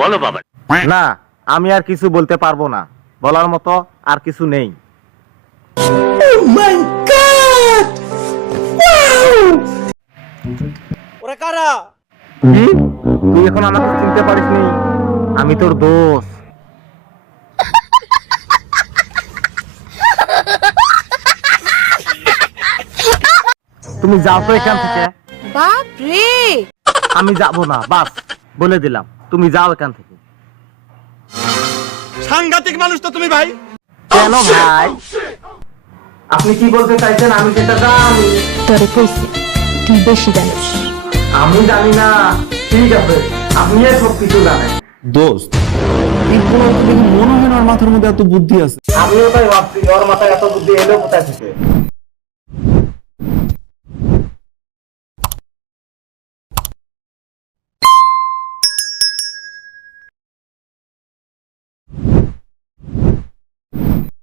বলো বাবা। না, আমি আর কিছু বলতে পারবো না, বলার মতো আর কিছু নেই। ওরা কারা? কি? তুই এখন আমাকে চিনতে পারিসনি? আমি তোর দোস্ত। তুমি যাও তো এখান থেকে। বাপ রে, আমি যাবো না, বাস বলে দিলাম, তুমি যাও এখান থেকে। সাংঘাতিক মানুষ তো তুমি ভাই। কেন ভাই? আপনি কি বলতে চাইছেন? আমি যেটা জানি। তোরে কইছি তুই বেশি জানিস। আমি জানি না, ঠিক আছে, আপনি সব কিছু জানেন। দোস্ত এই পোলার তো দেখে মনে হয় না ওর মাথার মধ্যে এত বুদ্ধি আছে। আমিও তাই ভাবছি, ওর মাথায় এত বুদ্ধি এলো কোথায় থেকে?